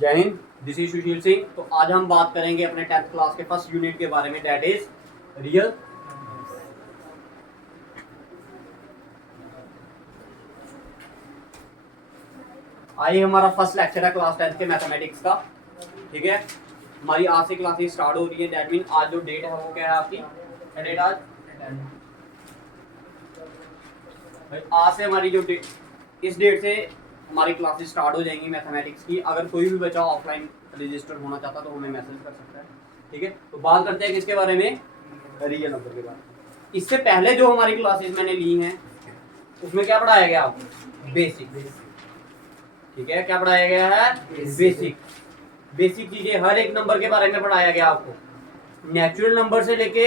जय Hind, this is Sushil Singh. तो आज हम बात करेंगे अपने 10th क्लास के फर्स्ट यूनिट के बारे में, दैट इज रियल। आइए, हमारा फर्स्ट लेक्चर है क्लास 10th के मैथमेटिक्स का। ठीक है, हमारी आज से क्लासेस स्टार्ट हो रही है। दैट मीन आज जो डेट है वो क्या है आपकी? क्या डेट आज? भाई आज से हमारी जो डेट, इस डेट से हमारी क्लासेस स्टार्ट हो जाएंगी मैथमेटिक्स की। अगर कोई भी बच्चा ऑफलाइन रजिस्टर होना चाहता तो हमें मैसेज कर सकता है। ठीक है, तो बात करते हैं किसके बारे में? रियल नंबर के बारे में। इससे पहले जो हमारी क्लासेस मैंने ली हैं उसमें क्या पढ़ाया गया आपको? बेसिक। ठीक है, क्या पढ़ाया गया है? बेसिक। बेसिक चीजें, हर एक नंबर के बारे में पढ़ाया गया आपको। नेचुरल नंबर से लेके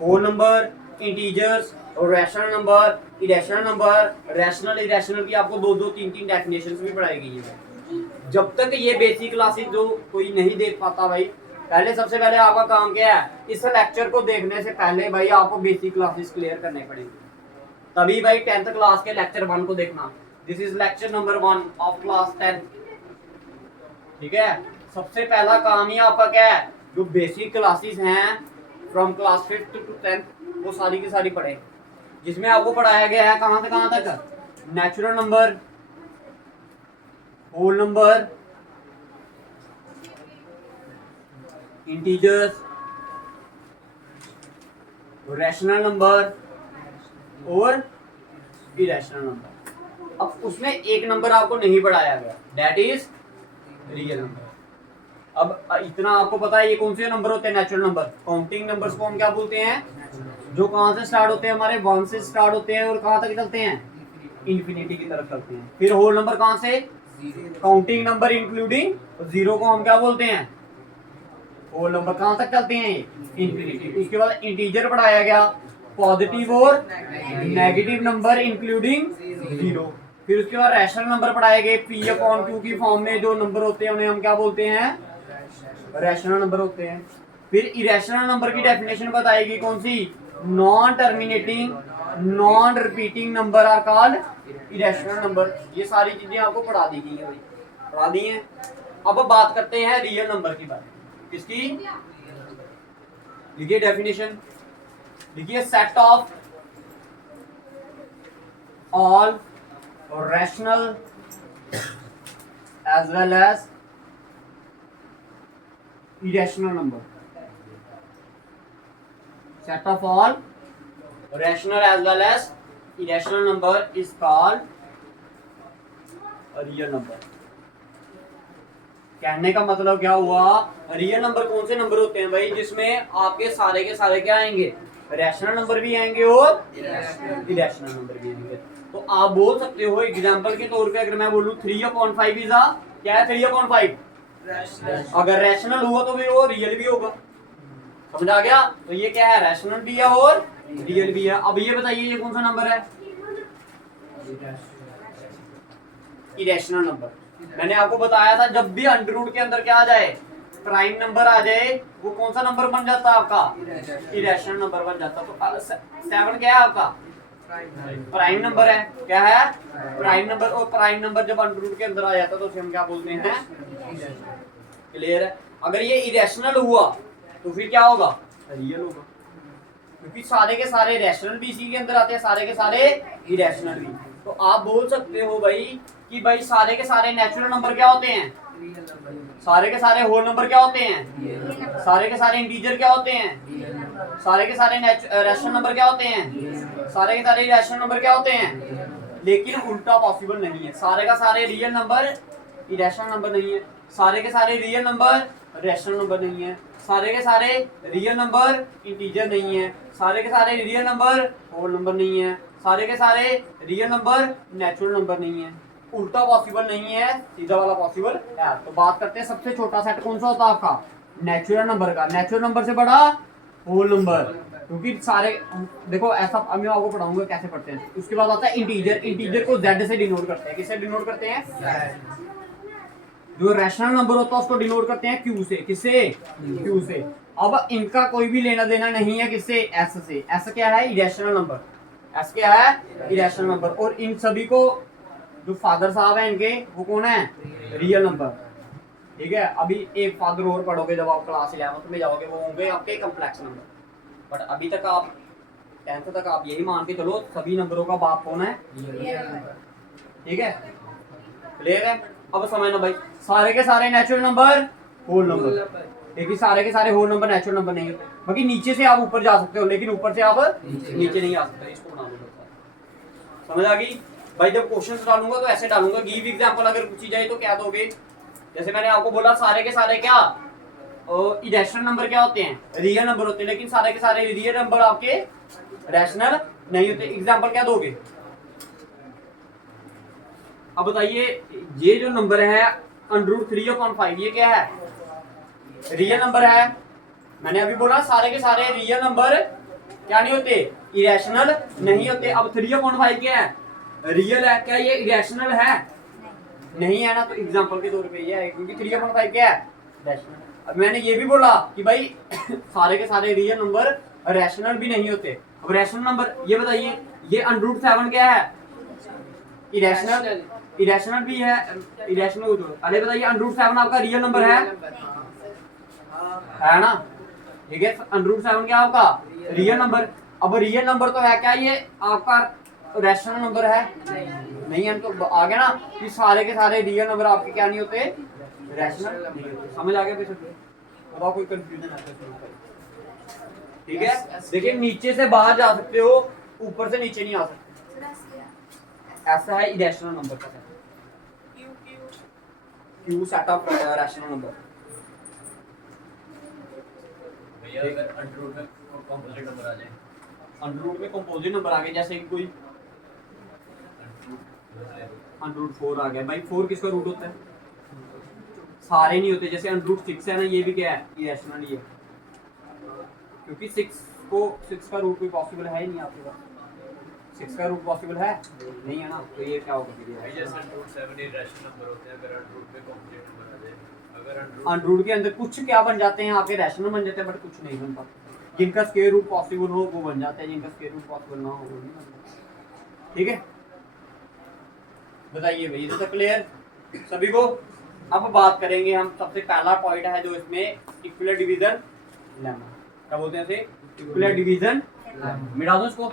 होल नंबर, इंटीजर्स और rational number, irrational number, rational irrational की आपको दो दो तीन तीन डेफिनेशंस भी पढ़ाई गई है। जब तक ये बेसिक क्लासेस जो कोई नहीं देख पाता भाई, पहले सबसे पहले आपका काम क्या है? इस लेक्चर को देखने से पहले भाई आपको बेसिक क्लासेस क्लियर करने पड़ेंगे, तभी भाई 10th क्लास के लेक्चर 1 को देखना। This is lecture number 1 of class 10। ठीक है, सबसे पहला काम ही आपका क्या है? जो बेसिक क्लासेस हैं from class 5th to 10th वो सारी की सारी पढ़े, जिसमें आपको पढ़ाया गया है कहां से कहां तक? Natural number, whole number, integers, rational number और इरेशनल नंबर। अब उसमें एक नंबर आपको नहीं पढ़ाया गया, दैट इज रियल नंबर। अब इतना आपको पता है ये कौन से नंबर होते हैं? Natural number. काउंटिंग नंबर्स को हम क्या बोलते हैं? जो कहां से स्टार्ट होते हैं? हमारे 1 से स्टार्ट होते हैं और कहां तक चलते हैं? इंफिनिटी की तरफ चलते हैं। फिर होल नंबर कहां से? काउंटिंग नंबर इंक्लूडिंग 0 को हम क्या बोलते हैं? Whole number. कहां तक चलते हैं? इंफिनिटी। उसके बाद इंटीजर पढ़ाया गया, पॉजिटिव और नेगेटिव नंबर इंक्लूडिंग 0। फिर उसके बाद रैशनल नंबर पढ़ाए गए, p/q की फॉर्म में जो नंबर होते हैं उन्हें हम क्या बोलते हैं? रैशनल नंबर होते हैं। फिर इरेशनल नंबर की डेफिनेशन बताएगी कौन सी? Non terminating, non repeating number are called irrational number. ये सारी चीजें आपको पढ़ा दी गई है भाई, पढ़ा दी हैं। अब बात करते हैं रियल नंबर की बात। किसकी? लिखिए डेफिनेशन, लिखिए set of all rational as well as irrational number. Set of all rational as well as irrational number is called a real number. कहने का मतलब क्या हुआ? रियल नंबर कौन से नंबर होते हैं भाई? जिसमें आपके सारे के सारे क्या आएंगे? रैशनल नंबर भी आएंगे और इरेशनल नंबर भी आएंगे। तो आप बोल सकते हो एग्जांपल के तौर पे, अगर मैं बोलूं 3/5 इज आ क्या है? 3/5 अगर रैशनल हुआ तो फिर वो रियल भी होगा। समझ आ गया? तो ये क्या है? रैशनल भी है और रियल भी है। अब ये बताइए ये कौन सा नंबर है? Irrational number. मैंने आपको बताया था जब भी अंडर रूट के अंदर क्या आ जाए? प्राइम नंबर आ जाए, वो कौन सा नंबर बन जाता है आपका? इरेशनल नंबर बन जाता। तो 7 क्या है आपका? प्राइम नंबर है। क्या है? Prime number. और प्राइम नंबर जब अंडर रूट के अंदर आ जाता है तो उसे हम क्या बोलते हैं? क्लियर है? अगर ये इरेशनल हुआ तो फिर क्या होगा? रियल होगा, क्योंकि सारे के सारे रैशनल भी इसी के अंदर आते हैं, सारे के सारे इरेशनल भी। तो आप बोल सकते हो भाई कि भाई सारे के सारे नेचुरल नंबर क्या होते हैं? सारे के सारे होल नंबर क्या होते हैं? सारे के सारे इंटीजर क्या होते हैं? सारे के सारे रैशनल नंबर क्या होते हैं? सारे के सारे इरेशनल नंबर क्या होते हैं? लेकिन उल्टा पॉसिबल नहीं है। सारे का सारे रियल नंबर इरेशनल नंबर नहीं है, सारे के सारे रियल नंबर रैशनल नंबर नहीं है, सारे के सारे रियल नंबर इंटीजर नहीं है, सारे के सारे रियल नंबर होल नंबर नहीं है, सारे के सारे रियल नंबर नेचुरल नंबर नहीं है। उल्टा पॉसिबल नहीं है, सीधा वाला पॉसिबल है। तो बात करते हैं सबसे छोटा सेट कौन सा होता है आपका? नेचुरल नंबर का। नेचुरल नंबर से बड़ा होल नंबर, क्योंकि सारे देखो ऐसा अब मैं आपको पढ़ाऊंगा कैसे पढ़ते हैं। उसके बाद आता है इंटीजर। इंटीजर को z से डिनोट करते हैं। किससे डिनोट करते हैं? जो रैशनल नंबर होता है उसको डिनोट करते हैं q से। किससे? q से। अब इनका कोई भी लेना देना नहीं है किससे? s से। s क्या है? Irrational number. s क्या है? Irrational number. और इन सभी को जो फादर साहब है इनके वो कौन है? Real number. ठीक है, अभी एक फादर और पढ़ोगे जब आप क्लास 11th में जाओगे, वो होंगे आपके कम्प्लेक्स नंबर। बट अभी तक आप 10th तक आप यही मान के चलो सभी नंबरों का बाप कौन है, ठीक है, क्लियर है। अब समझना भाई, सारे के सारे नेचुरल नंबर होल नंबर, लेकिन सारे के सारे होल नंबर नेचुरल नंबर नहीं होते। बाकी नीचे से आप ऊपर जा सकते हो, लेकिन ऊपर से आप नीचे नहीं आ सकते। इसको बना लो, समझ आ गई भाई। जब क्वेश्चन डालूंगा तो ऐसे डालूंगा, गिव एग्जांपल अगर पूछी जाए तो क्या दोगे। जैसे मैंने आपको बोला सारे के सारे क्या इरेशनल नंबर क्या होते हैं, रियल नंबर होते हैं, लेकिन सारे के सारे रियल नंबर आपके रैशनल नहीं होते। एग्जांपल क्या दोगे। अब बताइए, ये जो नंबर है √3/5, ये क्या है, रियल नंबर है। मैंने अभी बोला सारे के सारे रियल नंबर क्या नहीं होते, इरेशनल नहीं होते। अब 3/5 क्या है, रियल है। क्या ये इरेशनल है, नहीं है ना, तो एग्जांपल के तौर पे ये है, क्योंकि 3/5 क्या है, रैशनल। अब मैंने ये भी बोला कि भाई सारे के सारे रियल नंबर रैशनल भी नहीं होते। अब रैशनल नंबर ये बताइए, ये √7 क्या है, इरेशनल, इरेशनल भी है, इरेशनल जो। अरे बताइए √7 आपका रियल नंबर है ना, ठीक है। √7 क्या आपका रियल नंबर। अब रियल नंबर तो है क्या, ये आपका रैशनल नंबर है, नहीं है। तो आ गया ना कि सारे के सारे रियल नंबर आपके क्या नहीं होते, रैशनल नहीं होते। समझ आ गया बेशक, बताओ कोई कंफ्यूजन है तो। ठीक है, देखिए नीचे से बाहर जा सकते हो, ऊपर से नीचे नहीं आ सकते। ऐसा है इरेशनल नंबर का set, Q set of rational number. भैया अगर अंडररूट में कंपोजिट नंबर आ जाए, अंडररूट में कंपोजिट नंबर आ गए, जैसे कि कोई √4 आ गया। भाई 4 किसका रूट होता है, सारे नहीं होते। जैसे √6 है ना, ये भी क्या है, इरेशनल ही है, क्योंकि 6 का रूट कोई पॉसिबल है ही नहीं आपके पास। 6 का रूट पॉसिबल है नहीं है ना, तो ये क्या होगा फिर, भाई जैसे √7 इरेशनल नंबर होते हैं, अगर अंडररूट में कंपोजिट नंबर आ जाए, अगर अंडररूट के अंदर कुछ क्या बन जाते हैं आपके, रैशनल बन जाते हैं, बट कुछ नहीं बन पाते। जिनका स्क्वायर रूट पॉसिबल हो वो बन जाते हैं, जिनका स्क्वायर रूट पॉसिबल ना हो वो नहीं बनता। ठीक है, बताइए भाई, ये तो क्लियर सभी को। अब बात करेंगे हम, सबसे पहला पॉइंट है जो इसमें, इक्विलर डिवीजन लेमा। क्या बोलते हैं इसे, इक्विलर डिवीजन। मिटा दो इसको।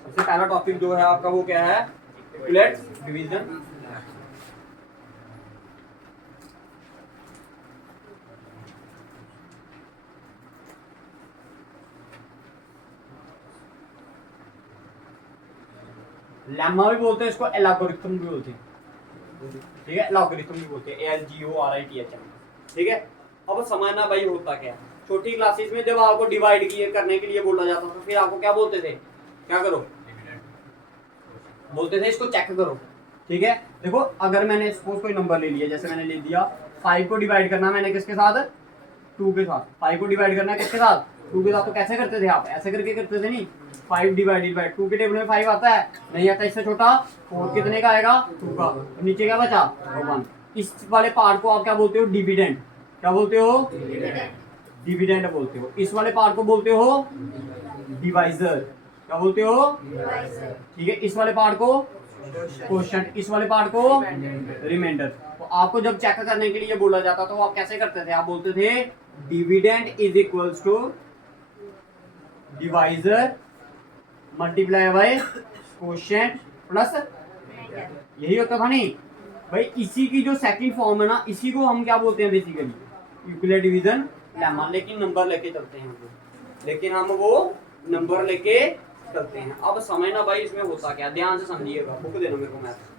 सबसे पहला टॉपिक जो है आपका वो क्या है, इक्विलर डिवीजन। लेमा भी बोलते हैं इसको, एल्गोरिथम भी बोलते हैं, ठीक है, एल्गोरिथम भी बोलते हैं, ALGORITHM। ठीक है, अब समझना भाई होता क्या है। छोटी क्लासेस में जब आपको डिवाइड करने के लिए बोला जाता था, फिर आपको क्या बोलते थे, क्या करो बोलते थे, इसको चेक करो। ठीक है, देखो अगर मैंने सपोज कोई नंबर ले लिया, जैसे मैंने ले दिया 5 को डिवाइड करना मैंने किसके साथ, 2 के साथ। 5 को डिवाइड करना है किसके साथ, 2 के साथ। तो कैसे करते थे आप, ऐसे करके करते थे नहीं, 5 डिवाइडेड बाय 2 के टेबल में 5 आता है, नहीं आता। इससे छोटा 4 कितने का आएगा, 2 का। तो नीचे क्या बचा, 1। इस वाले पार्ट को आप क्या बोलते हो, डिविडेंड। क्या बोलते हो, डिविडेंड बोलते हो। इस वाले पार्ट को बोलते हो डिवाइजर। क्या बोलते हो, ठीक है। इस वाले पार्ट को क्वोशिएंट, इस वाले पार्ट को रिमाइंडर। तो आपको जब चेक करने के लिए बोला जाता तो आप कैसे करते थे, आप बोलते थे dividend is equals to divisor multiply by quotient plus, यही होता था नहीं भाई। इसी की जो सेकंड फॉर्म है ना, इसी को हम क्या बोलते हैं बेसिकली, यूक्लिड डिवीजन लेमा। लेकिन नंबर लेके चलते हैं वो नंबर लेके चलते हैं। अब समझना भाई इसमें होता क्या, ध्यान से समझिएगा, बुक देना मेरे को मैथ।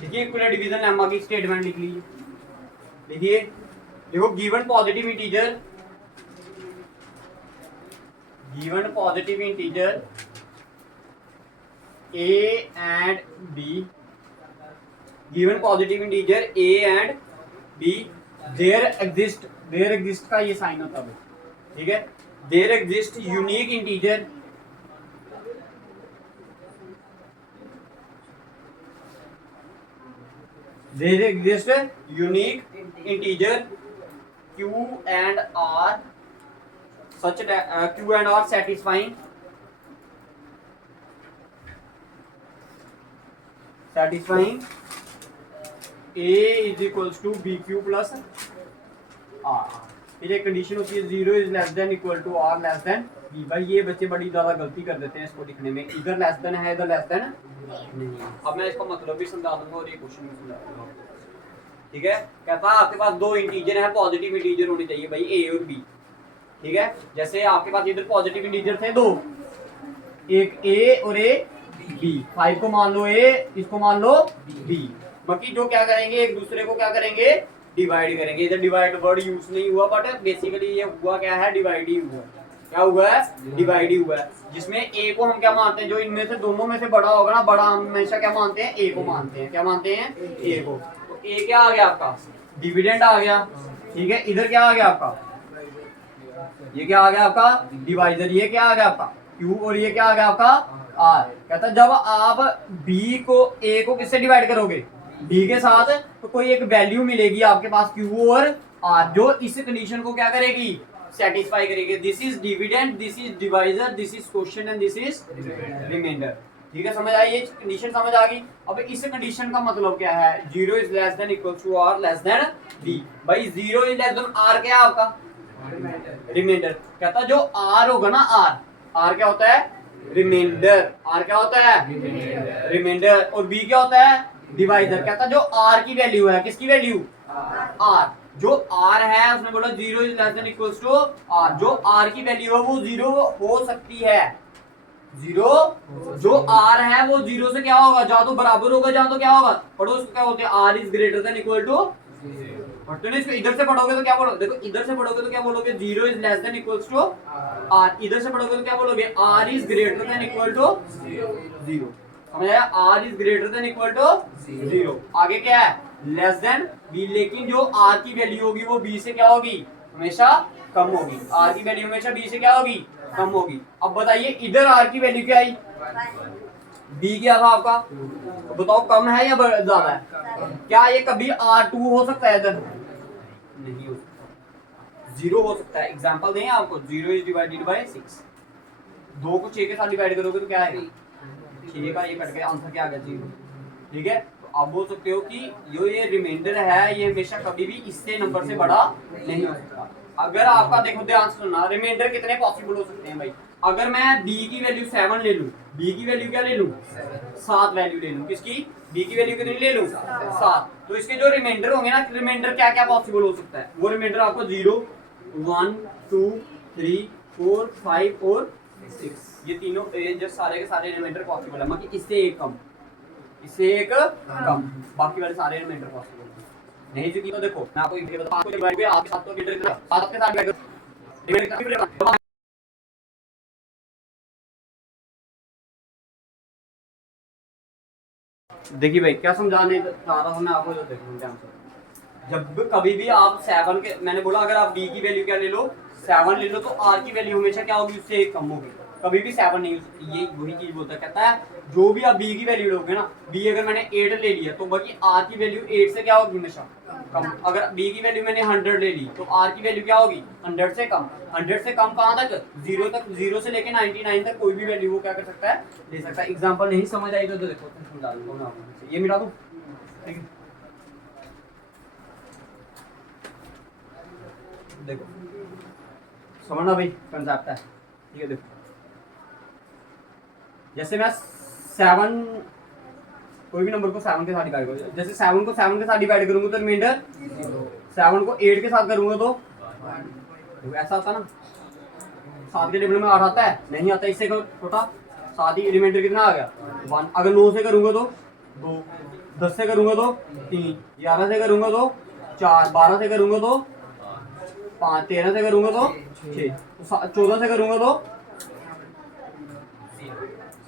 देखिए इक्विलर डिवीजन लेमा की स्टेटमेंट लिख लीजिए। देखिए देखो, given positive integer, given positive integer a and b, given positive integer a and b, there exist का ये साइन होता है, ठीक है, there exist unique integer there exist unique integer q and r such that q and r satisfying a is equals to bq plus r। फिर एक condition होती है 0 is less than equal to r less than b। भाई ये बच्चे बड़ी ज्यादा गलती कर देते हैं इसको लिखने में, इधर लेस देन है इधर लेस देन नहीं। अब मैं इसका मतलब भी समझा दूंगा और ये क्वेश्चन भी समझा दूंगा, ठीक है। कहता है आपके पास दो इंटीजर है, पॉजिटिव इंटीजर होने चाहिए भाई a और b, ठीक है। जैसे आपके पास इधर पॉजिटिव इंटीजर थे दो, एक a और एक b, 5 को मान लो a, इसको मान लो b। बाकी जो क्या करेंगे एक दूसरे को क्या करेंगे डिवाइड करेंगे। इधर डिवाइड वर्ड यूज नहीं हुआ बट बेसिकली ये हुआ क्या है डिवाइड ही हुआ। क्या हुआ है डिवाइड ही हुआ है, जिसमें a को हम क्या मानते हैं, जो इनमें से दोनों में से बड़ा होगा ना, बड़ा हम हमेशा क्या मानते हैं a को मानते हैं। क्या मानते हैं a को। तो a क्या आ गया आपका डिविडेंड आ गया, ठीक है। इधर क्या आ गया आपका, ये क्या आ गया आपका डिवाइजर, ये क्या आ गया आपका q और ये क्या आ गया आपका r। कहता है जब आप b को a को किससे डिवाइड करोगे b के साथ, तो कोई एक वैल्यू मिलेगी आपके पास q और r जो इस कंडीशन को क्या करेगी सेटिस्फाई करेगी। This is dividend, this is divisor, this is quotient and this is remainder, ठीक है। समझ आई ये कंडीशन समझ आ गई। अब इस कंडीशन का मतलब क्या है, 0 is less than equal to r less than b। भाई 0 इज लेस देन r क्या है आपका रिमाइंडर। कहता जो r होगा ना r क्या होता है रिमाइंडर, r क्या होता है रिमाइंडर, और b क्या होता है डिवाइजर। कहता जो r की वैल्यू है, किसकी वैल्यू r, जो r है उसने बोला 0 is less than equal to r, जो r की वैल्यू है वो 0 हो सकती है। 0 जो r है वो 0 से क्या होगा, या तो बराबर होगा या तो क्या होगा, पढ़ो उसको क्या होते हैं r is greater than equal to, पढ़ते हो इसको इधर से पढ़ोगे तो क्या बोलोगे, देखो इधर से पढ़ोगे तो क्या बोलोगे 0 is less than equal to r, इधर से पढ़ोगे तो क्या बोलोगे r is greater than equal to 0। समझ आया, r is greater than equal to 0। आगे क्या है लेस देन b, लेकिन जो r की वैल्यू होगी वो b से क्या होगी हमेशा कम होगी। r की वैल्यू हमेशा b से क्या होगी कम होगी। अब बताइए इधर r की वैल्यू क्या आई b क्या था आपका, तो बताओ कम है या ज्यादा है। क्या ये कभी r2 हो सकता है इधर, नहीं हो सकता, 0 हो सकता है। एग्जांपल दें आपको, 0 इज डिवाइडेड बाय 6, 2 को 6 के साथ डिवाइड करोगे तो क्या आएगा 6 का ये कट गया, आंसर क्या आ गया 0, ठीक है। तो आप बोल सकते हो कि ये रिमाइंडर है ये हमेशा कभी भी इससे नंबर से बड़ा नहीं हो सकता। अगर आपका देखो ध्यान से सुनना, रिमाइंडर कितने पॉसिबल हो सकते हैं भाई। अगर मैं b की वैल्यू 7 ले लूं, b की वैल्यू क्या ले लूं 7 वैल्यू ले लूं, किसकी b की वैल्यू कितनी ले लूं 7, तो इसके जो रिमाइंडर होंगे ना, रिमाइंडर क्या क्या पॉसिबल हो सकता है, वो रिमाइंडर आपको 0 1 2 3 4 5 और 6, ये तीनों जो सारे के सारे रिमाइंडर पॉसिबल है, मतलब इससे एक कम, इससे एक कम, बाकी वाले सारे रिमाइंडर पॉसिबल नहीं। चुकी तो देखो मैं आपको ये बता, आपको डिवाइड किया आपके साथ तो लीटर कितना आपके साथ डिवाइड करो। देखिए भाई क्या समझाने चाह रहा हूं मैं आपको, जो देखो ध्यान से, जब कभी भी आप 7 के, मैंने बोला अगर आप b की वैल्यू क्या ले लो 7 ले लो, तो r की वैल्यू हमेशा क्या होगी उससे एक कम होगी, कभी भी 7 नहीं हो सकती। ये वही चीज बोलता है, कहता है जो भी आप b की वैल्यू लोगे ना, b अगर मैंने 8 ले लिया तो बाकी r की वैल्यू 8 से क्या होगी हमेशा कम। अगर b की वैल्यू मैंने 100 ले ली तो r की वैल्यू क्या होगी 100 से कम। 100 से कम कहाँ तक 0 तक, 0 से लेके 99 तक कोई भी वैल्यू वो क्या कर सकता है ले सकता है। एग्जांपल नहीं समझ आई तो देखो समझा दूंगा मैं आपको, ये मिटा दूं ठीक है। देखो समझना भाई कंसेप्ट है, ठीक है। देखो जैसे मैं 7 कोई भी नंबर को 7 के साथ डिवाइड करूंगा, जैसे 7 को 7 के साथ डिवाइड करूंगा तो रिमाइंडर 7 को 8 के साथ करूंगा तो ऐसा आता ना, 7 के टेबल में 8 आता है नहीं आता, इससे छोटा 7 ही, रिमाइंडर कितना आ गया 1। अगर 9 से करूंगा तो 2, 10 से करूंगा तो 3, 11 से करूंगा तो 4, 12 से करूंगा तो 5, 13 से करूंगा तो 6, 14 से करूंगा तो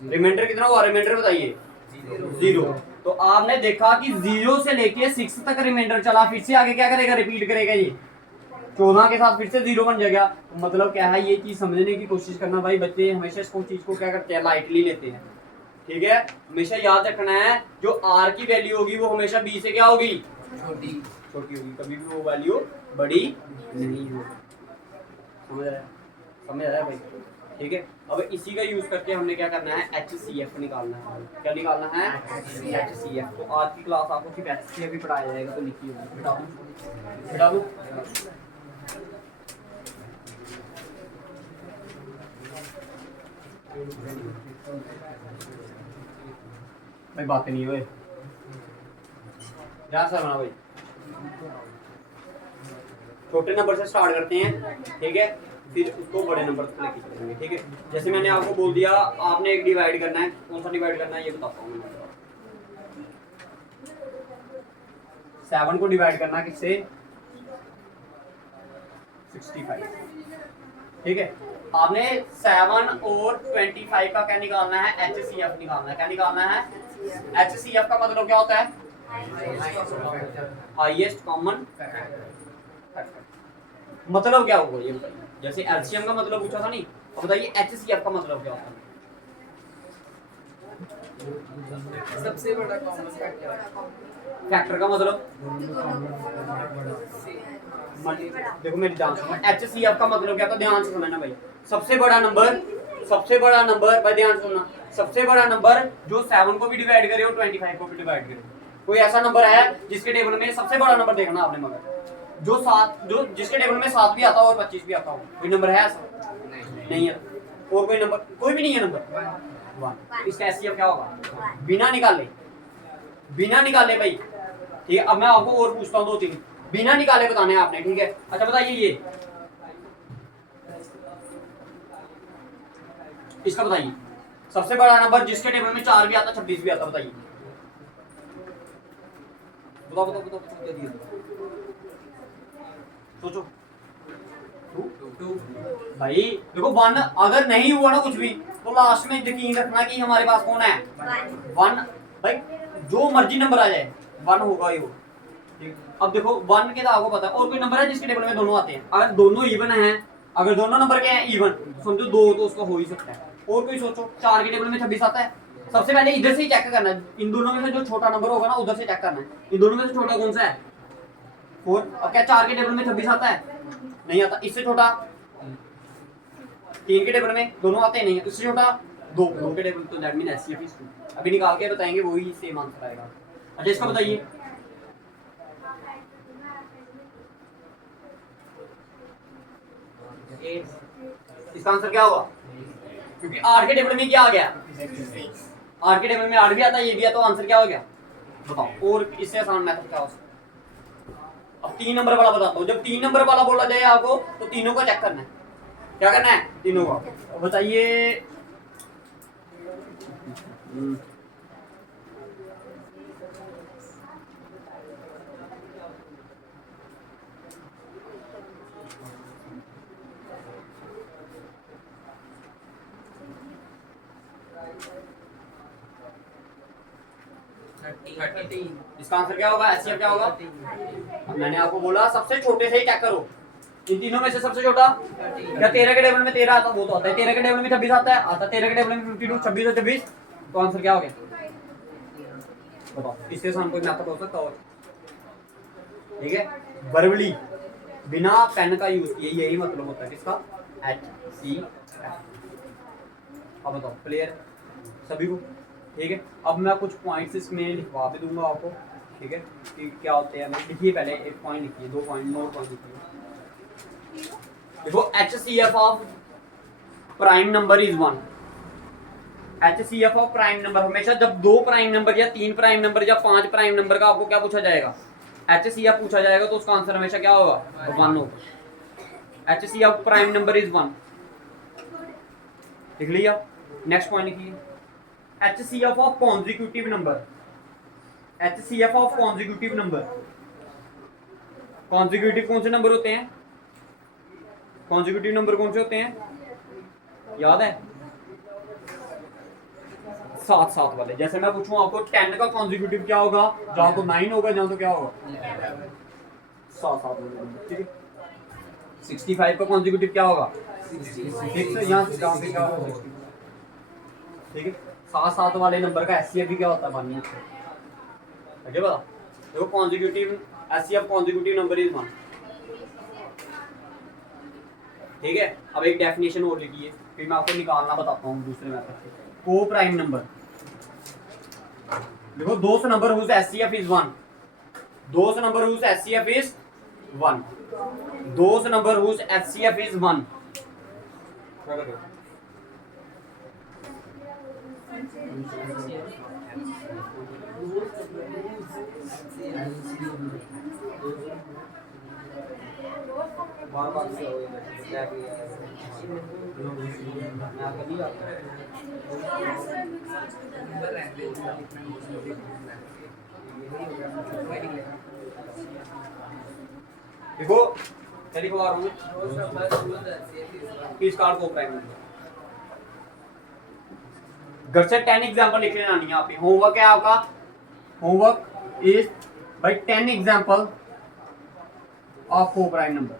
रिमाइंडर कितना हुआ, रिमाइंडर बताइए 0। तो आपने देखा कि 0 से लेके 6 तक रिमाइंडर चला, फिर से आगे क्या करेगा, रिपीट करेगा ये 14 के साथ फिर से 0 बन जाएगा। तो मतलब क्या है, ये चीज समझने की कोशिश करना भाई, बच्चे हमेशा इसको चीज को क्या करते हैं, लाइटली लेते हैं। ठीक है, हमेशा याद रखना है जो r की वैल्यू होगी वो हमेशा b से क्या होगी, छोटी होगी, कभी भी वो वैल्यू बड़ी नहीं होगी। समझ रहा है भाई। ठीक है, अब इसी का यूज करके हमने क्या करना है, HCF निकालना है। क्या निकालना है, HCF। तो आज की क्लास आपको सिर्फ HCF ही पढ़ाया जाएगा, तो लिखी होगी, बता दूं भाई, बात नहीं हुए ध्यान से बना भाई। छोटे नंबर से स्टार्ट करते हैं, ठीक है, फिर उसको बड़े नंबर तक लेके चलेंगे। ठीक है, जैसे मैंने आपको बोल दिया, आपने एक डिवाइड करना है, कौन सा डिवाइड करना है ये बताता हूँ मैं। 7 को डिवाइड करना है किससे, 65। ठीक है, आपने 7 और 25 का क्या निकालना है, HCF निकालना है। क्या निकालना है, HCF का मतलब क्या होता है, हाईएस्ट कॉमन फैक्टर। मतलब क्या होगा ये बताइए, जैसे एलसीएम का मतलब पूछा था नहीं, अब बताइए HCF का मतलब क्या होता है। सबसे बड़ा कॉमन फैक्टर का मतलब, देखो मेरी ध्यान सुनो, HCF का मतलब क्या था, ध्यान से समझना भाई। सबसे बड़ा नंबर भाई ध्यान से सुनना, सबसे बड़ा नंबर जो 7 को भी डिवाइड करे और 25 को भी डिवाइड करे। कोई ऐसा नंबर है जिसके टेबल में सबसे बड़ा नंबर देखना आपने, मगर जो जिसके टेबल में 7 भी आता हो और 25 भी आता हो, कोई नंबर है ऐसा, नहीं है। और कोई नंबर, कोई भी नहीं है नंबर 1। इसका HCF क्या होगा, बिना निकाले भाई। ठीक है, अब मैं आपको और पूछता हूँ 2-3 बिना निकाले बताने हैं आपने। ठीक है, अच्छा बताइए ये इसका बताइए, सबसे बड़ा नंबर जिसके टेबल में 4 भी आता 26 भी आता, बताइए, बताओ जल्दी सोचो। 2 भाई देखो, 1 अगर नहीं हुआ ना कुछ भी, तो लास्ट में यकीन रखना कि हमारे पास कौन है, 1। भाई जो मर्जी नंबर आ जाए 1 होगा ही होगा। अब देखो 1 के तो आपको पता है, और कोई नंबर है जिसके टेबल में दोनों आते हैं, अगर दोनों इवन हैं, अगर दोनों नंबर के हैं इवन, समझो 2 तो उसका हो ही सकता है। और कोई सोचो 4 के टेबल में 26 आता है, सबसे पहले इधर से ही चेक करना है, इन दोनों में से जो छोटा नंबर होगा ना उधर से चेक करना है, इन दोनों में से छोटा कौन सा है, 4। अब क्या 4 के टेबल में 26 आता है, नहीं आता। इससे छोटा 3 के टेबल में दोनों आते हैं, नहीं है। इससे छोटा 2 के टेबल, तो दैट मीन HCF इज 2। अभी निकाल के बताएंगे, वही सेम आंसर आएगा। अच्छा इसका बताइए, इसका आंसर क्या होगा, क्योंकि 8 के टेबल में क्या आ गया, 8 के टेबल में 8 भी आता है, ये भी आता, तो आंसर क्या हो गया, बताओ। और इससे आसान मेथड क्या हो सकता है। अब 3 नंबर वाला बताता हूँ, जब 3 नंबर वाला बोला जाए आपको, तो तीनों को चेक करना है। क्या करना है, तीनों का बताइए। इसका आंसर क्या होगा, HCF क्या होगा। अब मैंने आपको बोला सबसे छोटे से ही चेक करो, इन तीनों में से सबसे छोटा क्या, 13 के टेबल में 13 आता, वो तो आता है। 13 के टेबल में 26 आता है, 13 के टेबल में 52, 26 और 26, तो आंसर क्या हो गया, बताओ। इससे आसान कोई मेथड हो सकता हो। ठीक है, वर्बली बिना पेन का यूज किए, यही मतलब होता है किसका, HCF। अब बताओ क्लियर सभी को। ठीक है, अब मैं कुछ पॉइंट्स इसमें लिखवा भी दूंगा आपको। ठीक है, कि क्या होते हैं, लिखिए पहले, एक पॉइंट लिखिए, 2 पॉइंट, 9 पॉइंट लिखिए। देखो HCF of prime number is 1। HCF of prime number, हमेशा जब 2 प्राइम नंबर या 3 प्राइम नंबर या 5 प्राइम नंबर का आपको क्या पूछा जाएगा, HCF पूछा जाएगा, तो उसका आंसर हमेशा क्या होगा, 1 होगा। HCF प्राइम नंबर इज 1, लिख लिया। नेक्स्ट पॉइंट लिखिए, HCF of consecutive number. HCF of consecutive number, consecutive कौन से नंबर होते हैं, कॉन्जिक्यूटिव नंबर कौन से होते हैं, याद है, साथ साथ वाले। जैसे मैं पूछूं आपको 10 का कॉन्जिक्यूटिव क्या होगा, जहां तो 9 होगा, जहां तो क्या होगा, साथ साथ वाले नंबर, ठीक है। 65 का कॉन्जिक्यूटिव क्या होगा, 6 यहाँ से जहाँ पे क्या होगा 60, ठीक है। साथ साथ वाले नंबर का एचसीएफ भी क्या होता है, मानिए ठीक है। बता देखो consecutive HCF consecutive number is 1, ठीक है। अब एक डेफिनेशन और लिखिए, फिर मैं आपको निकालना बताता हूँ दूसरे मेथड से। को प्राइम नंबर, देखो दोस्त नंबर हुज एचसीएफ इज 1, दोस्त नंबर हुज एचसीएफ इज 1, दोस्त नंबर हुज एचसीएफ इज 1। क्या करोगे, बार बार से हो क्या किया ना कभी आता है। देखो क्या लिखवा रहा हूँ मैं, किस कार्ड को प्राइम नंबर। घर से 10 एग्जांपल लिख लेना नहीं आप, होमवर्क है आपका, homework is by 10 example of को प्राइम नंबर,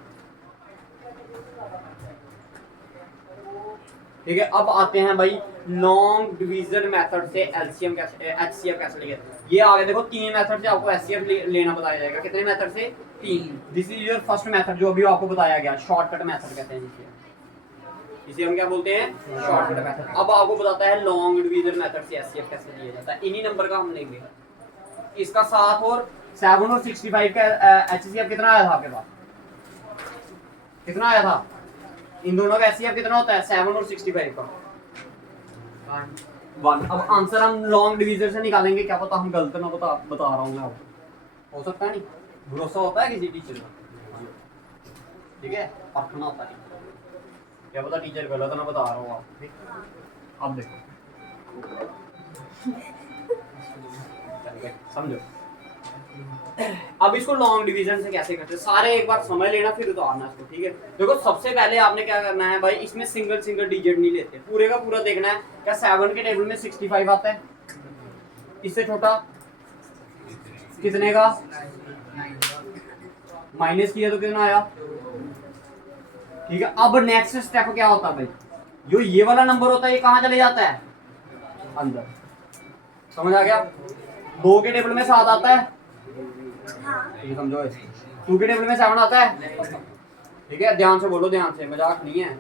ठीक है। अब आते हैं भाई लॉन्ग डिवीजन मेथड से एलसीएम कैसे, एचसीएफ कैसे लेंगे। ये आ गया, देखो 3 मेथड से आपको एचसीएफ लेना बताया जाएगा। कितने मेथड से, 3। This is your first method जो अभी आपको बताया गया, शॉर्टकट मेथड कहते हैं इसे हम क्या बोलते हैं, शॉर्टकट मेथड। अब आपको बताता है लॉन्ग डिवीजन मेथड से एचसीएफ कैसे लिया जाता है। इन्हीं नंबर का हम लेंगे, इसका 7 और 7 और 65 का एचसीएफ कितना आया था आपके पास, कितना आया था, इन दोनों का एचसीएफ कितना होता है, 7 और 65 का 1। अब आंसर हम लॉन्ग डिवीजन से निकालेंगे, क्या पता हम गलत ना बता रहा हूँ मैं आपको, हो सकता है नहीं, भरोसा होता है किसी टीचर का, ठीक है, परखना होता है, क्या पता टीचर गलत ना बता रहा हूँ आप। अब देखो समझो, अब इसको लॉन्ग डिवीजन से कैसे करते हैं, सारे एक बार समझ लेना फिर उतारना इसको, ठीक है। देखो सबसे पहले आपने क्या करना है भाई, इसमें सिंगल सिंगल डिजिट नहीं लेते, पूरे का पूरा देखना है। क्या 7 के टेबल में 65 आता है, इससे छोटा कितने का, माइनस किया तो कितना आया, ठीक है। अब नेक्स्ट स्टेप क्या होता है भाई, जो ये वाला नंबर होता है ये कहाँ चले जाता है, अंदर, समझ आ गया। 2 के टेबल में 7 आता है, ये समझो, 2 के टेबल में 7 आता है, ठीक है, ध्यान से बोलो, ध्यान से, मजाक नहीं है।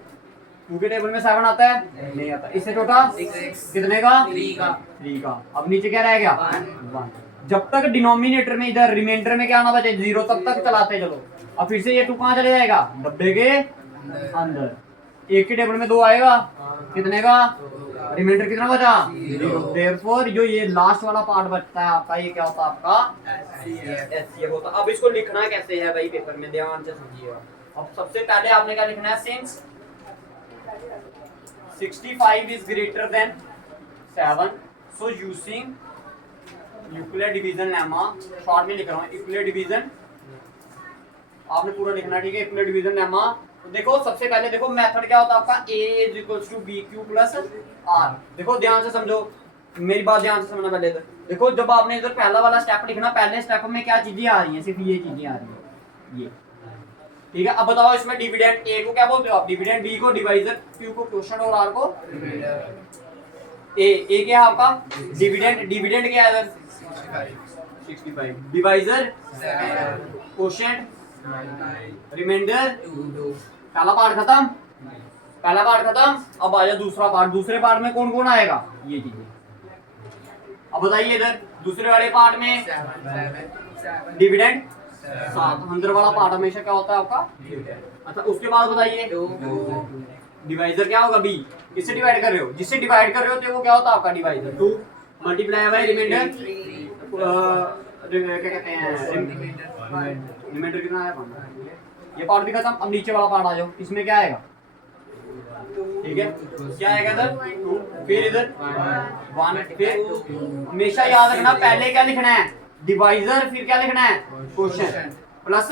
2 के टेबल में 7 आता है, नहीं आता। इससे छोटा कितने का, 3 का। अब नीचे क्या रह गया, 1। जब तक डिनोमिनेटर में इधर रिमाइंडर में क्या ना बचे 0, तब तक चलाते चलो। अब फिर से ये 2 कहाँ चले जाएगा, डब्बे के अंदर। 1 के टेबल में 2 आएगा, कितने का, रिमाइंडर कितना बचा, 0। देयरफॉर जो ये लास्ट वाला पार्ट बचता है आपका, ये क्या होता है आपका, एचसीएफ होता। अब इसको लिखना कैसे है भाई पेपर में, ध्यान से समझिएगा। अब सबसे पहले आपने क्या लिखना है, since 65 is greater then 7, so using Euclid division lemma, short में लिख रहा हूँ, यूक्लिड डिवीजन आपने पूरा लिखना, ठीक है, यूक्लिड डिवीजन लेमा। तो देखो सबसे पहले देखो मेथड क्या होता है आपका, a = bq + r। देखो ध्यान से समझो, मेरी बात ध्यान से समझना पहले। इधर देखो, जब आपने इधर पहला वाला स्टेप लिखना, पहले स्टेप में क्या चीजें आ रही हैं, सिर्फ ये चीजें आ रही हैं, ये, ठीक है। अब बताओ इसमें डिविडेंड a को क्या बोलते हो आप, डिविडेंड b को डिवाइजर, q को क्वोशिएंट और r को a क्या है आपका डिविडेंड, डिविडेंड क्या है इधर 65, डिवाइजर क्वोशिएंट, रिमाइंडर, पहला पार्ट खत्म, पहला पार्ट खत्म। अब आ जाए दूसरा पार्ट, दूसरे पार्ट में कौन कौन आएगा, ये चीजें। अब बताइए इधर दूसरे वाले पार्ट में डिविडेंड 7, अंदर वाला पार्ट हमेशा क्या होता है आपका। अच्छा उसके बाद बताइए डिवाइजर क्या होगा, b, किससे डिवाइड कर रहे हो, जिससे डिवाइड कर रहे हो तो वो क्या होता है आपका डिवाइजर, 2 मल्टीप्लाई बाय रिमाइंडर, क्या कहते हैं, रिमाइंडर कितना आया, ये पार्ट भी खत्म। अब नीचे वाला पार्ट आ जाओ, इसमें क्या आएगा, ठीक है, क्या आएगा इधर, फिर इधर 1, फिर हमेशा याद रखना पहले क्या लिखना है, डिवाइजर, फिर क्या लिखना है, क्वोशिएंट प्लस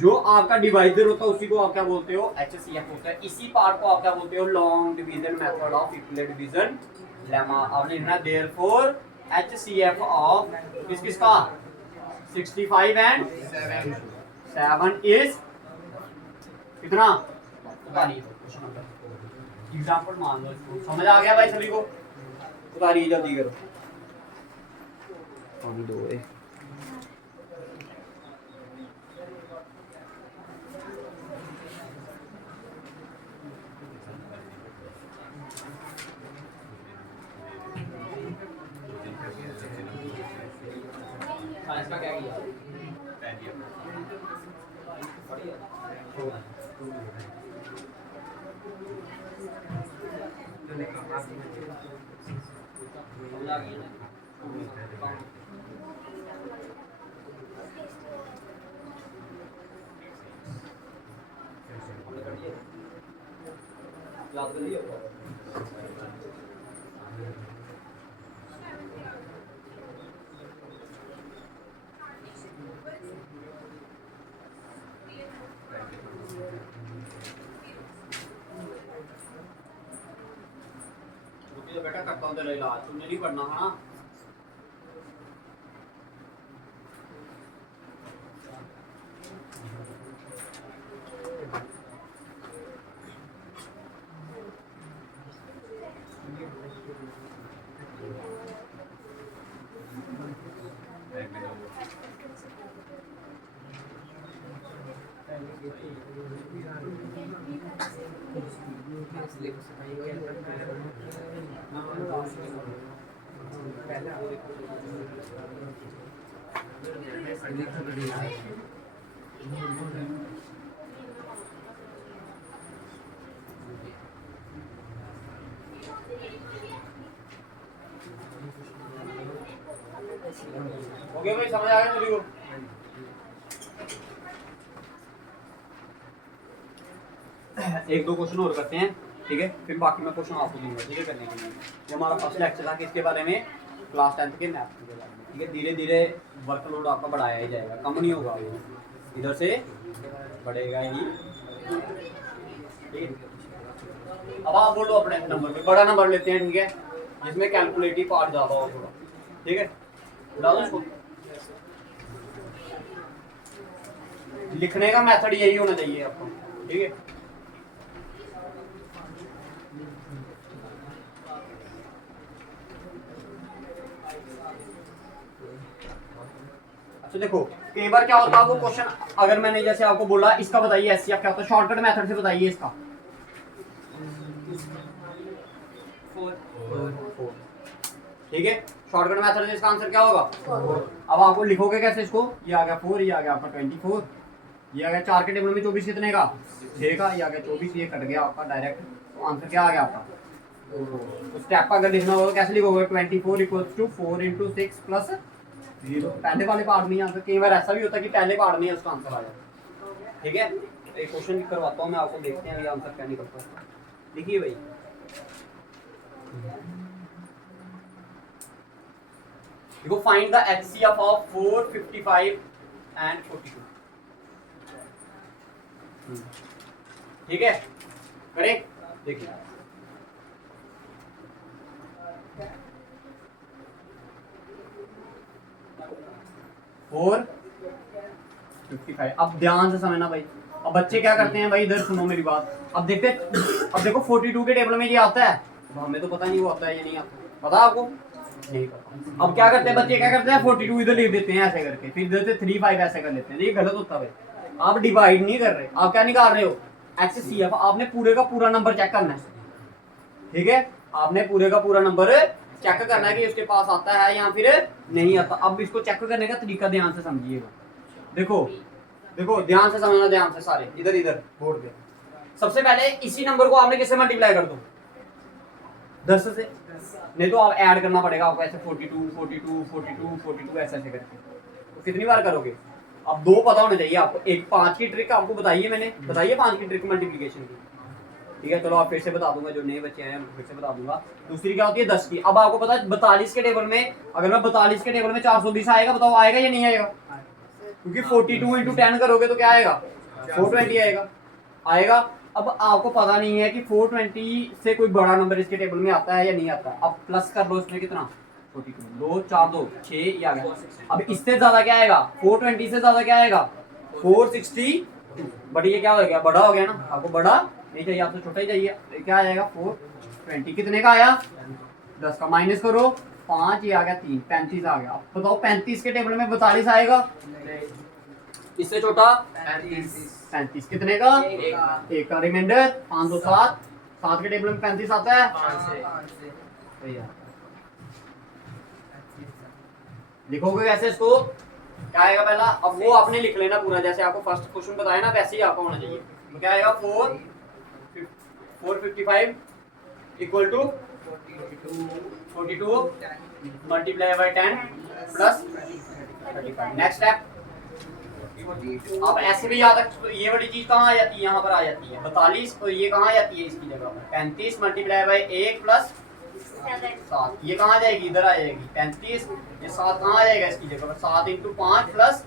जो आपका डिवाइजर होता है उसी को आप क्या बोलते हो, एचसीएफ होता है। इसी पार्ट को आप क्या बोलते हो, long division method of Euclid division lemma आपने लिखना देयरफॉर HCF ऑफ किसका 65 एंड 7 इज कितना उतारिए एग्जांपल मान लो इसको समझ आ गया भाई सभी को उतारिए जल्दी करो पानी दो रे साइंस का क्या किया याद कर लिया तो बेटा करता हूँ तेरा इलाज तुमने नहीं पढ़ना है ना हो गया भाई समझ आ गया सभी को एक दो क्वेश्चन और करते हैं ठीक है फिर बाकी मैं क्वेश्चन आपको दूंगा ठीक है करने के लिए ये हमारा फर्स्ट लेक्चर था किसके बारे में क्लास 10th के मैथ्स के बारे में ठीक है धीरे धीरे वर्कलोड आपका बढ़ाया ही जाएगा कम नहीं होगा वो इधर से बढ़ेगा ही ठीक है अब आप बोलो अपने नंबर पे बड़ा नंबर लेते हैं ठीक है जिसमें कैलकुलेटिव पार्ट ज़्यादा हो थोड़ा ठीक है डालो इसको लिखने का मेथड यही होना चाहिए आपको ठीक है अच्छा देखो कई बार क्या होता है आपको क्वेश्चन अगर मैंने जैसे आपको बोला इसका बताइए एससीएफ क्या होता है शॉर्टकट मेथड से बताइए इसका ठीक है शॉर्टकट मेथड से इसका आंसर क्या होगा अब आपको लिखोगे कैसे इसको ये आ गया 4 ये आ गया आपका 24 ये आ गया 4 के टेबल में 24 कितने का 6 का ये आ गया 24 ये कट गया आपका डायरेक्ट तो आंसर क्या आ गया आपका तो स्टेप अगर लिखना होगा कैसे लिखोगे 24 इक्वल्स टू 4 इंटू 6 प्लस 0 पहले वाले पार्ट में आंसर कई बार ऐसा भी होता है कि पहले पार्ट में उसका आंसर आ जाए ठीक है एक क्वेश्चन करवाता हूँ मैं आपको देखते हैं अभी आंसर क्या निकलता है लिखिए भाई देखो find the HCF of 4 55 and 42 ठीक है करें देखिए 4 55 अब ध्यान से समझना भाई अब बच्चे क्या करते हैं भाई इधर सुनो मेरी बात अब देखते अब देखो 42 के टेबल में ये आता है तो हमें तो पता नहीं वो आता है या नहीं आता पता आपको नहीं पता अब क्या करते हैं बच्चे क्या करते हैं 42 इधर लिख देते हैं ऐसे करके फिर इधर से 35 ऐसे कर लेते हैं ये गलत होता है भाई आप डिवाइड नहीं कर रहे आप क्या निकाल रहे हो HCF आपने पूरे का पूरा नंबर चेक करना है ठीक है आपने पूरे का पूरा नंबर चेक करना है कि उसके पास आता है या फिर नहीं आता अब इसको चेक करने का तरीका ध्यान से समझिएगा देखो देखो ध्यान से समझना ध्यान से सारे इधर इधर बोर्ड पे सबसे पहले इसी नंबर को आपने किससे मल्टीप्लाई कर दो 10 से नहीं तो आप ऐड करना पड़ेगा आपको ऐसे 42 42 42 42 ऐसे ऐसे करके तो कितनी बार करोगे अब दो पता होने चाहिए आपको एक 5 की ट्रिक आपको बताइए मैंने बताइए 5 की ट्रिक मल्टीप्लिकेशन की ठीक है चलो आप फिर से बता दूंगा जो नए बच्चे हैं फिर से बता दूंगा दूसरी क्या होती है 10 की अब आपको पता है 42 के टेबल में अगर मैं 42 के टेबल में 420 आएगा बताओ आएगा या नहीं आएगा क्योंकि 42 इंटू 10 करोगे तो क्या आएगा 420 आएगा आएगा अब आपको पता नहीं है कि 420 से कोई बड़ा नंबर इसके टेबल में आता है या नहीं आता। अब प्लस कर लो इसमें कितना 42, 2 4 2 6 ये आ गया। अब इससे ज्यादा क्या आएगा, 420 से ज्यादा क्या आएगा 460, बट ये क्या हो गया, बड़ा हो गया ना। आपको बड़ा नहीं चाहिए, आपको छोटा ही चाहिए। तो क्या आ जाएगा 420 कितने का आया 10 का, माइनस करो 5 ये आ गया 3, 35 आ गया। अब बताओ 35 के टेबल में 42 आएगा, इससे छोटा 35 कितने का एक का, रिमाइंडर 5 2 7, 7 के टेबल में 35 आता है। सही है। लिखोगे कैसे इसको, क्या आएगा पहला, अब वो आपने लिख लेना पूरा जैसे आपको फर्स्ट क्वेश्चन बताया ना वैसे ही आपको होना चाहिए। तो क्या आएगा 455 equal to 42 multiply by 10 plus 35। Next step, अब ऐसे भी याद रख, तो ये वाली चीज कहाँ आ जाती है, यहाँ पर आ जाती है 42, तो ये कहाँ आ जाती है इसकी जगह पर 35 मल्टीप्लाई बाय 1 प्लस 7, ये कहाँ जाएगी, इधर आ जाएगी 35, ये 7 कहाँ आ जाएगा इसकी जगह पर 7 इंटू 5 प्लस।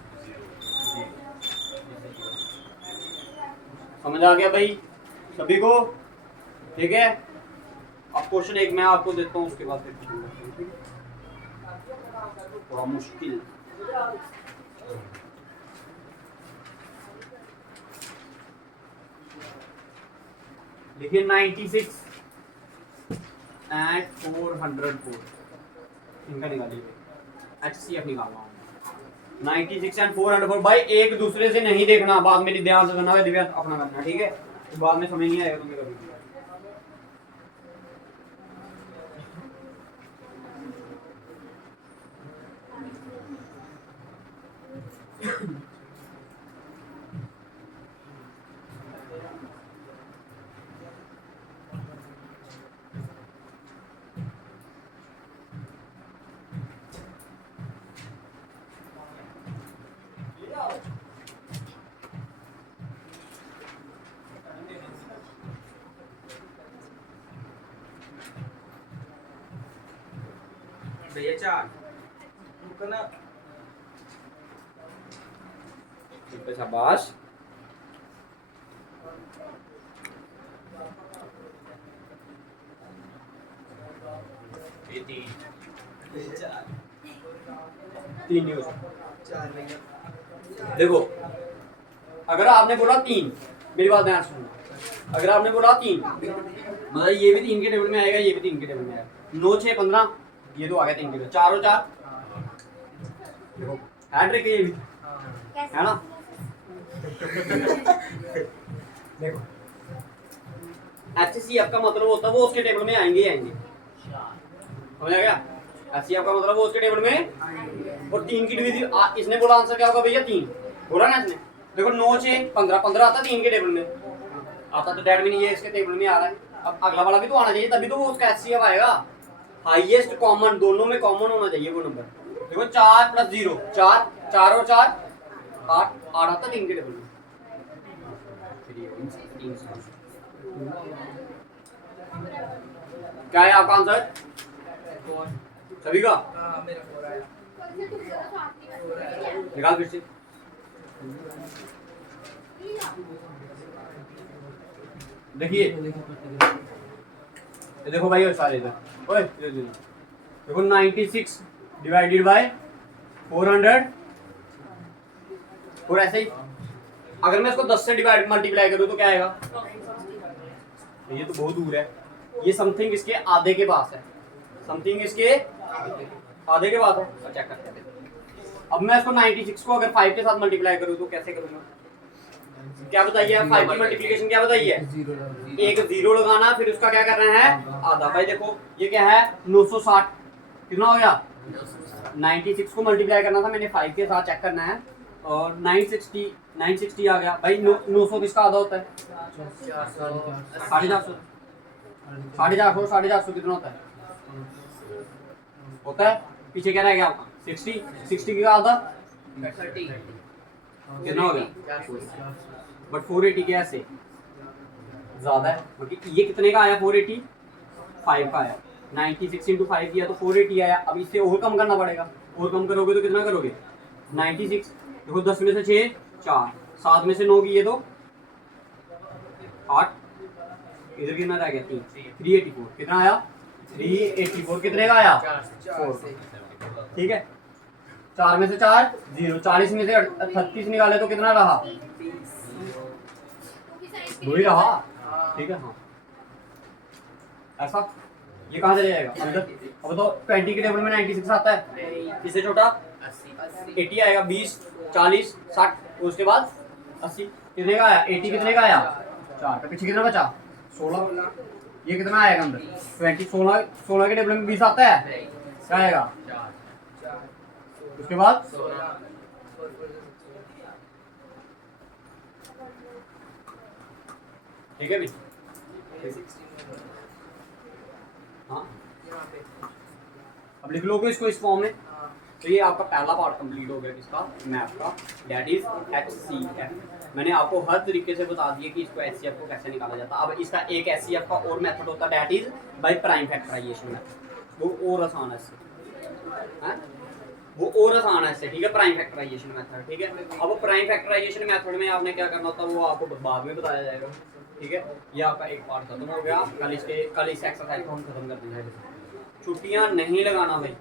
समझ आ गया भाई सभी को, ठीक है। अब क्वेश्चन एक मैं आपको देता हूँ, उसके बाद फिर थोड़ा मुश्किल। देखिए 96 एंड 404 इनका निकालिए, HCF निकालना होगा। 96 एंड 404 भाई एक दूसरे से नहीं देखना, बाद में ध्यान से करना है, दिव्या अपना करना, ठीक है। तो बाद में समझ नहीं आएगा तुम्हें कभी। भैया 4 रुकना, शाबाश। ये 3 तीन न्यूज 4 भैया। देखो, अगर आपने बोला 3, मेरी बात ध्यान सुनना, अगर आपने बोला 3 मतलब ये भी 3 के टेबल में आएगा, ये भी 3 के टेबल में आएगा। 9 6 15 ये तो आ गया 3 के टेबल, 4 और 4 देखो हैट्रिक है ये भी, है ना। देखो HCF का मतलब होता है वो उसके टेबल में आएंगे ही आएंगे, समझ आ गया। HCF का मतलब वो उसके टेबल में, और 3 की डिवीजन इसने बोला आंसर क्या होगा भैया 3 बोला ना इसने। देखो 9 6 15 15 आता 3 के टेबल में आता, तो दैट मीन ये इसके टेबल में आ रहा है। अब अगला वाला भी तो आना चाहिए, तभी तो वो उसका HCF आएगा। हाईएस्ट कॉमन, दोनों में कॉमन होना चाहिए वो नंबर। देखो 4 प्लस 0 4, 4 और 4 8, 8 आता 3 के टेबल में। क्या है आपका आंसर सभी का, हाँ मेरा 4 आया। निकाल फिर से। देखिए ये देखो भाई, और सारे इधर ओए देखो 96 डिवाइडेड बाय 400, और ऐसे ही अगर मैं इसको 10 से डिवाइड मल्टीप्लाई करूँ तो क्या आएगा, ये तो बहुत दूर है, ये समथिंग इसके आधे के पास है, समथिंग इसके आधे के पास है। चेक करते हैं। अब मैं इसको 96 को अगर 5 के साथ मल्टीप्लाई करूँ तो कैसे करूँगा, क्या बताइए 5 की मल्टीप्लिकेशन क्या बताइए, एक 0 लगाना, फिर उसका क्या करना है आधा। भाई देखो ये क्या है 960, कितना हो गया 96 को मल्टीप्लाई करना था मैंने 5 के साथ, चेक करना है, और 960 आ गया। भाई 900 किसका आधा होता है 450, 450 450 कितना होता है पीछे क्या रह गया आपका 60 का आधा 30 कितना हो गया, बट 480 के ऐसे ज्यादा है, क्योंकि ये कितने का आया 480 5 का आया, 96 इंटू 5 किया तो 480 आया। अब इससे और कम करना पड़ेगा, और कम करोगे तो कितना करोगे 96, देखो 10 में से 6 4, 7 में से 9 किए तो 8, इधर कितना रह गया 3, 384 कितना आया 384 कितने का आया 4 से ठीक है 4 में से 4 0 40 में से 38 निकाले तो कितना रहा 2 ही रहा ठीक है हाँ ऐसा ये कहाँ चले जाएगा अंदर अब तो 20 के टेबल में 96 आता है इससे छोटा 80 आएगा 20 40 60 उसके बाद 80 कितने का आया 80 कितने का आया 4 का पीछे कितना बचा 16 ये कितना आएगा अंदर 20 16 के टेबल में 20 आता है क्या आएगा उसके बाद ठीक है भी हाँ अब लिख लोगे इसको इस फॉर्म में तो ये आपका पहला पार्ट कंप्लीट हो गया किसका मैथ का दैट इज HCF मैंने आपको हर तरीके से बता दिया कि इसको HCF को कैसे निकाला जाता है अब इसका एक HCF का और मेथड होता है that is by prime factorization method वो और आसान है इससे वो और आसान है इससे ठीक है प्राइम फैक्टराइजेशन मेथड ठीक है अब प्राइम फैक्टराइजेशन मेथड में आपने क्या करना होता है वो आपको बाद में बताया जाएगा ठीक है ये आपका एक पार्ट खत्म हो गया कल इस एक्सरसाइज को हम खत्म कर देंगे छुट्टियां नहीं लगाना भाई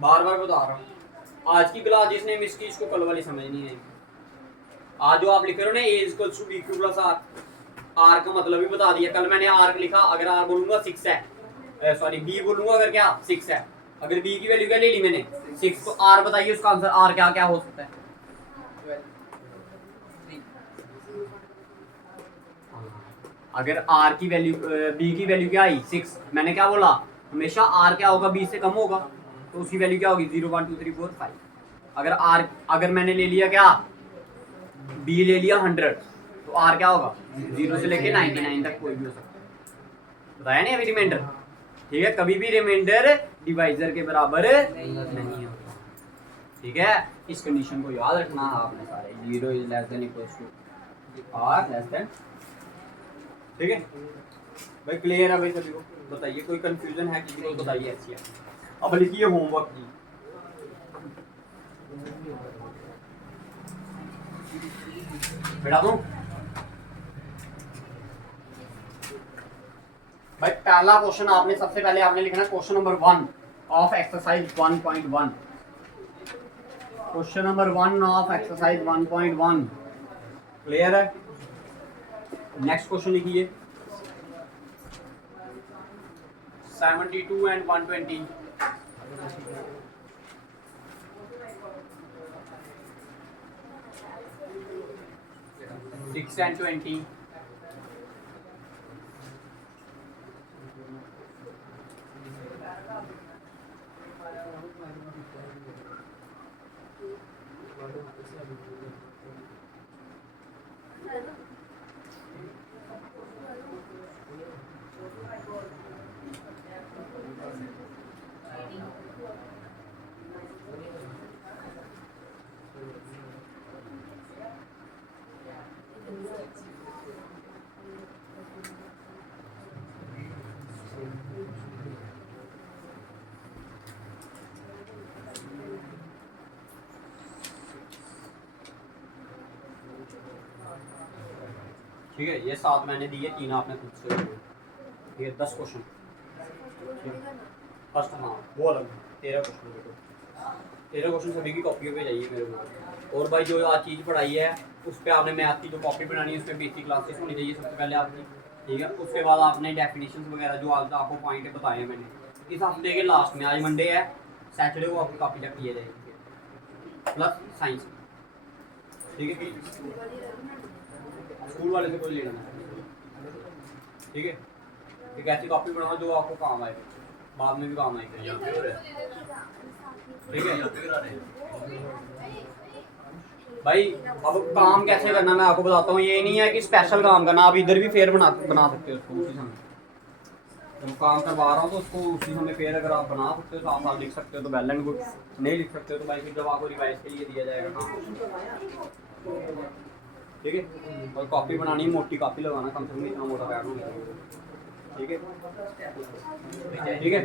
बार बार बता रहा हूँ आज की क्लास जिसने मिस की इसको कल वाली समझ नहीं है आज जो आप लिख रहे हो ना A equals to B Q plus R का मतलब भी बता दिया कल मैंने आर लिखा अगर आर बोलूंगा 6 है सॉरी बी बोलूंगा अगर क्या 6 है अगर बी की वैल्यू क्या ले ली मैंने 6 तो आर बताइए उसका आंसर आर क्या क्या हो सकता है अगर आर की वैल्यू बी की वैल्यू क्या आई 6 मैंने क्या बोला हमेशा आर क्या होगा बी से कम होगा तो उसकी वैल्यू क्या होगी 0 1 2 3 4 5 अगर मैंने ले लिया क्या बी ले लिया 100 तो आर क्या होगा 0 से लेके 99 तक कोई भी हो सकता है बताया नहीं अभी रिमाइंडर ठीक है कभी भी रिमाइंडर डिवाइजर के बराबर नहीं होता ठीक है इस कंडीशन को याद रखना है आपने सारे 0 is less than equals to R less than ठीक है भाई क्लियर है भाई सभी को बताइए कोई कंफ्यूजन है किसी को बताइए ऐसी है अब लिखिए होमवर्क की बेटा दूं भाई पहला क्वेश्चन आपने सबसे पहले आपने लिखना question number 1 of exercise 1.1 question number 1 of exercise 1.1 clear है नेक्स्ट क्वेश्चन लिखिए 72 and 120 6 and 20 ठीक है ये 7 मैंने दिए 3 आपने खुद से ठीक है 10 क्वेश्चन फर्स्ट हाँ वो अलग 13 क्वेश्चन देखो 13 क्वेश्चन सभी की कॉपियों पे जाइए मेरे को और भाई जो आज चीज़ पढ़ाई है उस पर आपने मैथ की जो कॉपी बनानी है उसमें बेसिक क्लासेस होनी चाहिए सबसे पहले आपकी ठीक है उसके बाद आपने डेफिनेशंस वगैरह जो आज आपको पॉइंट बताए हैं मैंने इस हफ्ते के लास्ट में आज मंडे है सैटरडे को आपकी कॉपी तक किए जाएंगे प्लस साइंस ठीक है स्कूल वाले से कोई लेना ठीक है एक ऐसी कॉपी बनाओ जो आपको काम आए बाद में भी काम आएगा यहाँ पे हो रहा है ठीक है यहाँ पे करा रहे हैं भाई अब काम कैसे करना मैं आपको बताता हूँ ये नहीं है कि स्पेशल काम करना आप इधर भी फेयर बना सकते हो उसको उसी समय जब काम करवा रहा हूँ तो उसको उसी समय फेयर अगर आप बना सकते हो तो आप लिख सकते हो तो वेल एंड गुड नहीं लिख सकते हो तो भाई फिर जब आपको रिवाइज के लिए दिया जाएगा काम ठीक है और कॉपी बनानी मोटी कॉपी लगाना कम से कम इतना मोटा पैड होना चाहिए ठीक है